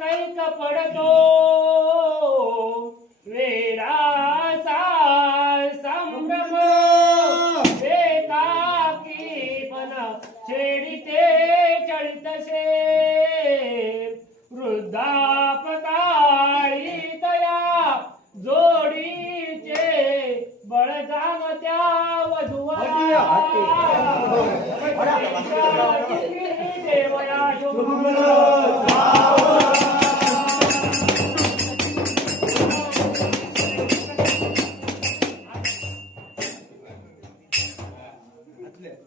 कैक पडतो? वेडाचा संभ्रम. एकाकी पण छेडिते चळितसे वृद्धापकाळी तया जोडीचे बळजाम त्या वधुवा ね。